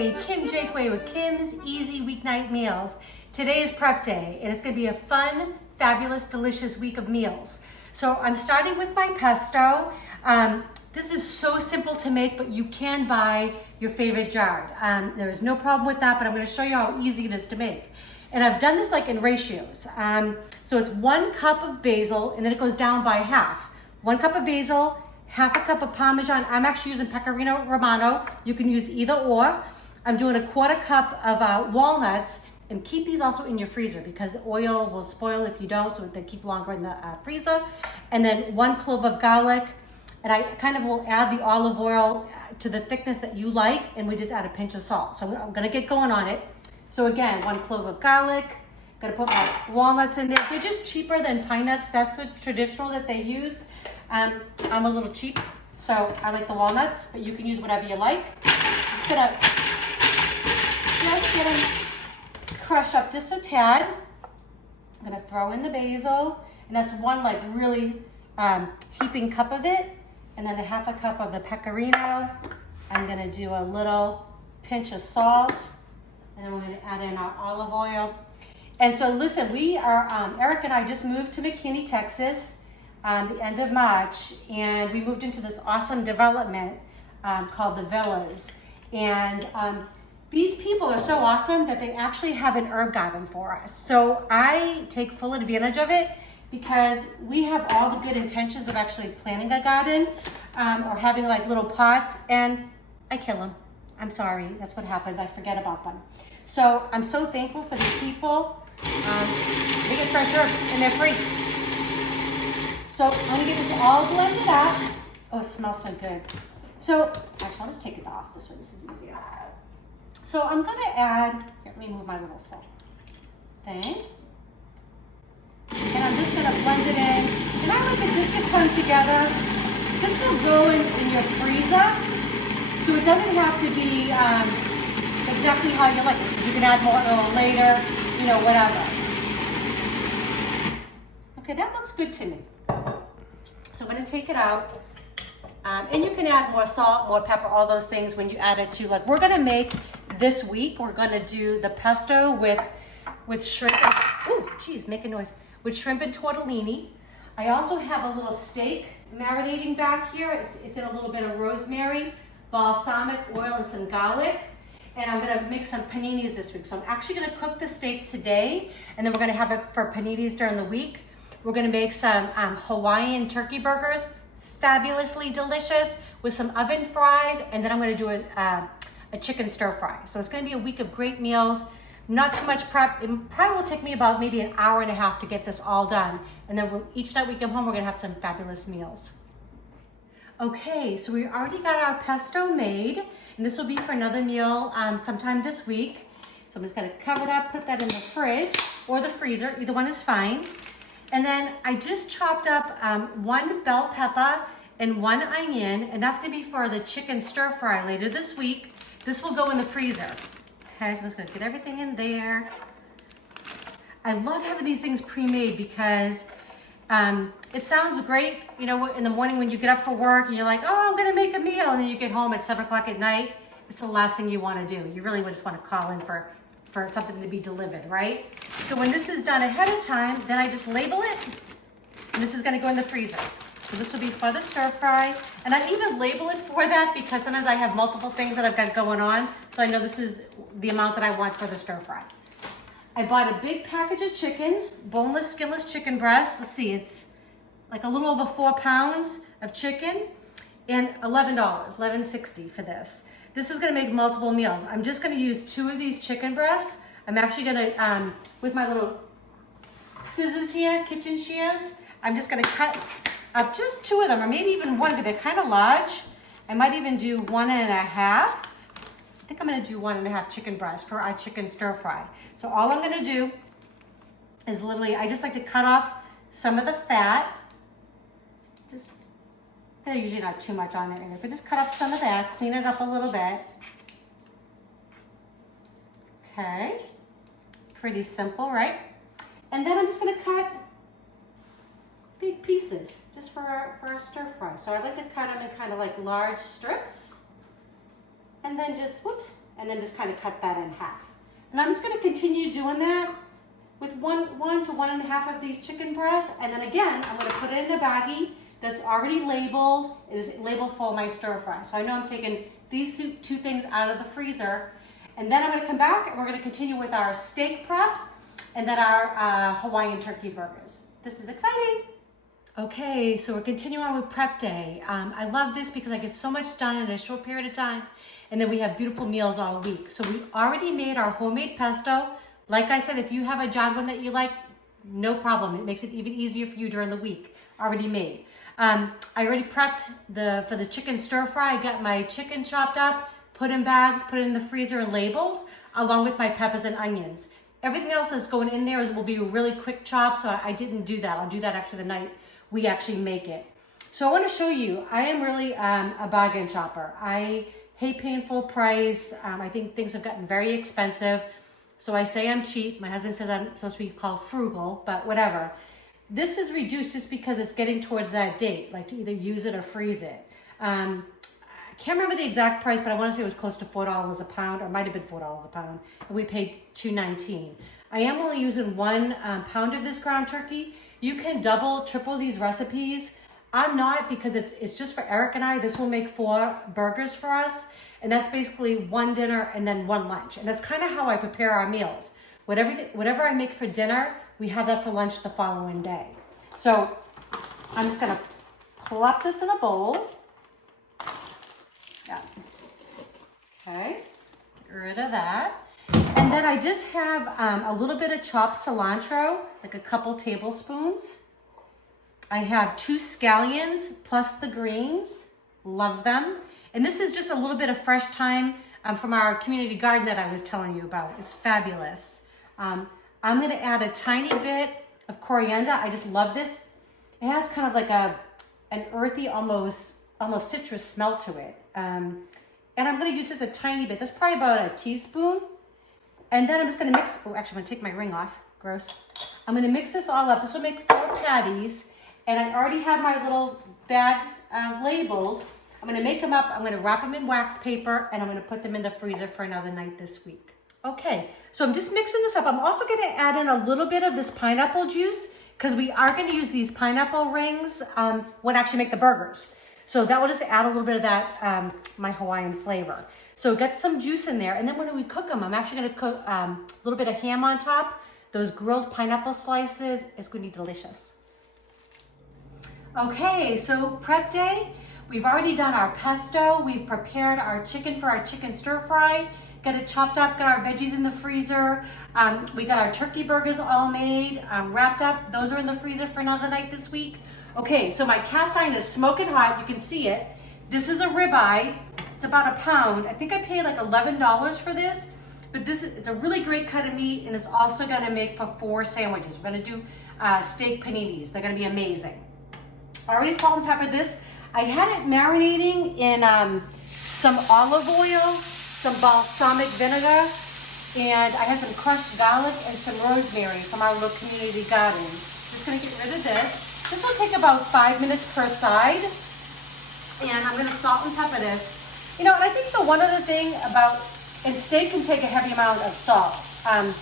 Hey, Kim Jakeway with Kim's Easy Weeknight Meals. Today is prep day and it's gonna be a fun, fabulous, delicious week of meals. So I'm starting with my pesto. This is so simple to make, but you can buy your favorite jarred. There is no problem with that, but I'm gonna show you how easy it is to make. And I've done this like in ratios. So it's 1 cup of basil and then it goes down by half. 1 cup of basil, half a cup of Parmesan. I'm actually using pecorino romano. You can use either or. I'm doing a 1/4 cup of walnuts, and keep these also in your freezer because the oil will spoil if you don't, so they keep longer in the freezer. And then 1 clove of garlic, and I kind of will add the olive oil to the thickness that you like, and we just add a pinch of salt. So I'm gonna get going on it. So again, 1 clove of garlic, gonna put my walnuts in there. They're just cheaper than pine nuts. That's the traditional that they use. I'm a little cheap, so I like the walnuts, but you can use whatever you like. Just gonna get them crushed up just a tad. I'm gonna throw in the basil, and that's 1 like really heaping cup of it, and then a half a cup of the pecorino. I'm gonna do a little pinch of salt, and then we're gonna add in our olive oil. And so listen, we are, Eric and I just moved to McKinney, Texas, the end of March, and we moved into this awesome development called the Villas. And these people are so awesome that they actually have an herb garden for us. So I take full advantage of it because we have all the good intentions of actually planting a garden or having like little pots, and I kill them. I'm sorry, that's what happens. I forget about them. So I'm so thankful for these people. They get fresh herbs and they're free. So I'm gonna get this all blended up. Oh, it smells so good. So actually, I'll just take it off this way. This is easier. So I'm gonna add, here, let me move my little salt thing. And I'm just gonna blend it in. And I like it just to come together. This will go in your freezer. So it doesn't have to be exactly how you like it. You can add more oil later, you know, whatever. Okay, that looks good to me. So I'm gonna take it out. And you can add more salt, more pepper, all those things when you add it to, like, we're gonna make this week, we're gonna do the pesto with shrimp and, ooh, geez, make a noise, with shrimp and tortellini. I also have a little steak marinating back here. It's in a little bit of rosemary, balsamic oil, and some garlic. And I'm gonna make some paninis this week. So I'm actually gonna cook the steak today, and then we're gonna have it for paninis during the week. We're gonna make some Hawaiian Turkey Burgers, fabulously delicious, with some oven fries, and then I'm gonna do a chicken stir fry. So it's gonna be a week of great meals, not too much prep. It probably will take me about maybe an hour and a half to get this all done. And then each night we come home, we're gonna have some fabulous meals. Okay, so we already got our pesto made, and this will be for another meal sometime this week. So I'm just gonna cover it up, put that in the fridge or the freezer, either one is fine. And then I just chopped up 1 bell pepper and 1 onion, and that's gonna be for the chicken stir fry later this week. This will go in the freezer. Okay, so I'm just gonna get everything in there. I love having these things pre-made because it sounds great, you know, in the morning when you get up for work and you're like, oh, I'm gonna make a meal, and then you get home at 7 o'clock at night. It's the last thing you wanna do. You really just wanna call in for something to be delivered, right? So when this is done ahead of time, then I just label it, and this is gonna go in the freezer. So this will be for the stir fry, and I even label it for that because sometimes I have multiple things that I've got going on, so I know this is the amount that I want for the stir fry. I bought a big package of chicken, boneless, skinless chicken breast. Let's see, it's like a little over 4 pounds of chicken, and $11, $11.60 for this. This is gonna make multiple meals. I'm just gonna use 2 of these chicken breasts. I'm actually gonna, with my little scissors here, kitchen shears, I'm just gonna cut up just 2 of them, or maybe even 1, because they're kind of large. I might even do 1.5. I think I'm gonna do 1.5 chicken breasts for our chicken stir fry. So all I'm gonna do is literally, I just like to cut off some of the fat. They're usually not too much on there, but just cut off some of that, clean it up a little bit. Okay, pretty simple, right? And then I'm just gonna cut big pieces just for our stir fry. So I like to cut them in kind of like large strips, and then just, whoops, and then just kind of cut that in half. And I'm just gonna continue doing that with one to 1.5 of these chicken breasts. And then again, I'm gonna put it in a baggie that's already labeled. It is labeled for my stir fry. So I know I'm taking these two things out of the freezer. And then I'm gonna come back and we're gonna continue with our steak prep and then our Hawaiian turkey burgers. This is exciting. Okay, so we're continuing on with prep day. I love this because I get so much done in a short period of time, and then we have beautiful meals all week. So we already made our homemade pesto. Like I said, if you have a jarred one that you like, no problem. It makes it even easier for you during the week. Already made. I already prepped for the chicken stir fry. I got my chicken chopped up, put in bags, put it in the freezer and labeled, along with my peppers and onions. Everything else that's going in there will be a really quick chop, so I didn't do that. I'll do that actually the night we actually make it. So I want to show you, I am really a bargain shopper. I hate paying full price. I think things have gotten very expensive. So I say I'm cheap. My husband says I'm supposed to be called frugal, but whatever. This is reduced just because it's getting towards that date, like to either use it or freeze it. I can't remember the exact price, but I want to say it was close to $4 a pound, or it might have been $4 a pound, and we paid $2.19. I am only using 1 pound of this ground turkey. You can double, triple these recipes. I'm not, because it's just for Eric and I. This will make 4 burgers for us. And that's basically 1 dinner and then 1 lunch. And that's kind of how I prepare our meals. Whatever I make for dinner, we have that for lunch the following day. So I'm just gonna plop this in a bowl. Yeah. Okay, get rid of that. And then I just have a little bit of chopped cilantro, like a couple tablespoons. I have 2 scallions plus the greens. Love them. And this is just a little bit of fresh thyme from our community garden that I was telling you about. It's fabulous. I'm gonna add a tiny bit of coriander. I just love this. It has kind of like an earthy, almost citrus smell to it. And I'm gonna use just a tiny bit. That's probably about a teaspoon. And then I'm just gonna mix, oh, actually I'm gonna take my ring off, gross. I'm gonna mix this all up. This will make 4 patties. And I already have my little bag labeled. I'm gonna make them up, I'm gonna wrap them in wax paper, and I'm gonna put them in the freezer for another night this week. Okay, so I'm just mixing this up. I'm also gonna add in a little bit of this pineapple juice, because we are gonna use these pineapple rings when I actually make the burgers. So that will just add a little bit of that, my Hawaiian flavor. So get some juice in there, and then when we cook them, I'm actually gonna cook a little bit of ham on top, those grilled pineapple slices. It's gonna be delicious. Okay, so prep day. We've already done our pesto. We've prepared our chicken for our chicken stir fry. Got it chopped up, got our veggies in the freezer. We got our turkey burgers all made, wrapped up. Those are in the freezer for another night this week. Okay, so my cast iron is smoking hot. You can see it. This is a ribeye. It's about a pound. I think I paid like $11 for this, but it's a really great cut of meat, and it's also gonna make for 4 sandwiches. We're gonna do steak paninis. They're gonna be amazing. I already salt and peppered this. I had it marinating in some olive oil, some balsamic vinegar, and I have some crushed garlic and some rosemary from our little community garden. Just gonna get rid of this. This will take about 5 minutes per side, and I'm gonna salt and pepper this. You know, and I think the one other thing about, and steak can take a heavy amount of salt.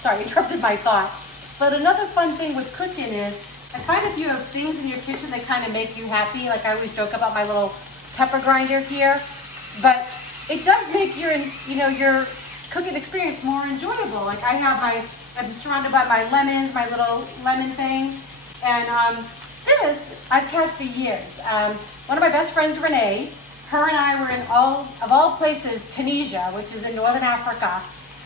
Sorry, interrupted my thought. But another fun thing with cooking is, I find if you have things in your kitchen that kind of make you happy, like I always joke about my little pepper grinder here, but it does make your cooking experience more enjoyable. Like I'm surrounded by my lemons, my little lemon things, and this I've had for years. One of my best friends, Renee, her and I were in all places, Tunisia, which is in northern Africa,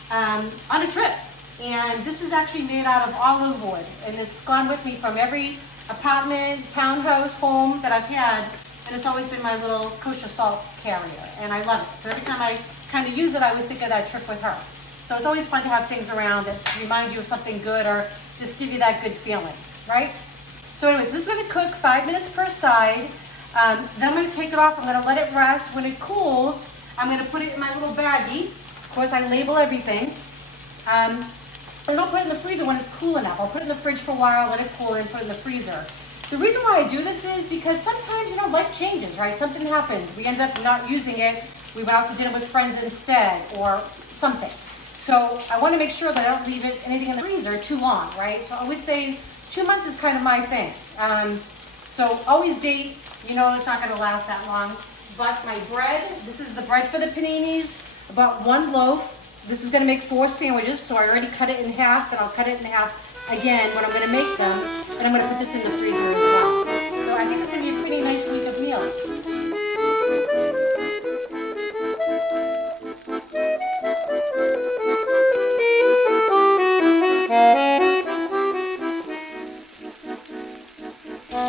on a trip. And this is actually made out of olive wood, and it's gone with me from every apartment, townhouse, home that I've had, and it's always been my little kosher salt carrier, and I love it. So every time I kind of use it, I always think of that trip with her. So it's always fun to have things around that remind you of something good or just give you that good feeling, right? So anyways, this is going to cook 5 minutes per side. Then I'm going to take it off. I'm going to let it rest. When it cools, I'm going to put it in my little baggie. Of course, I label everything. I don't put it in the freezer when it's cool enough. I'll put it in the fridge for a while, let it cool, and put it in the freezer. The reason why I do this is because sometimes, life changes, right? Something happens. We end up not using it. We went out to dinner with friends instead, or something. So I want to make sure that I don't leave anything in the freezer too long, right? So I always say 2 months is kind of my thing. So always date, you know, it's not going to last that long. But my bread, this is the bread for the paninis, about 1 loaf. This is going to make 4 sandwiches, so I already cut it in half, and I'll cut it in half again when I'm going to make them. And I'm going to put this in the freezer as well. So I think it's going to be a pretty nice week of meals.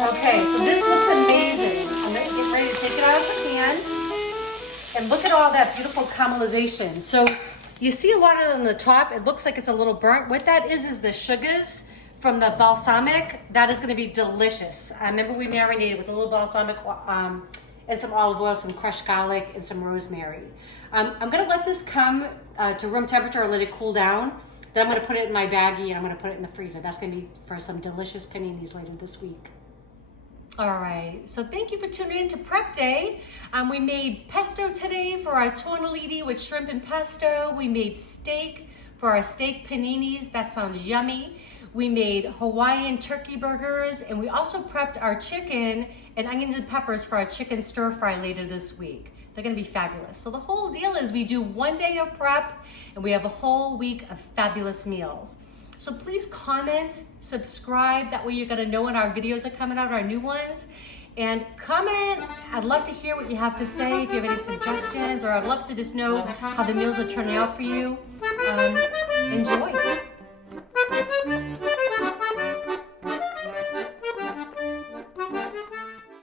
Okay, so this looks amazing. I'm going to get ready to take it out of the pan. And look at all that beautiful caramelization. So you see a lot of it on the top. It looks like it's a little burnt. What that is the sugars from the balsamic. That is going to be delicious. I remember we marinated with a little balsamic and some olive oil, some crushed garlic, and some rosemary. I'm going to let this come to room temperature or let it cool down. Then I'm going to put it in my baggie and I'm going to put it in the freezer. That's going to be for some delicious paninis later this week. All right, so thank you for tuning in to Prep Day. We made pesto today for our tortellini with shrimp and pesto. We made steak for our steak paninis. That sounds yummy. We made Hawaiian turkey burgers, and we also prepped our chicken and onions and peppers for our chicken stir fry later this week. They're gonna be fabulous. So the whole deal is we do 1 day of prep, and we have a whole week of fabulous meals. So please comment, subscribe, that way you're gonna know when our videos are coming out, our new ones. And comment, I'd love to hear what you have to say, if you have any suggestions, or I'd love to just know how the meals are turning out for you. Enjoy.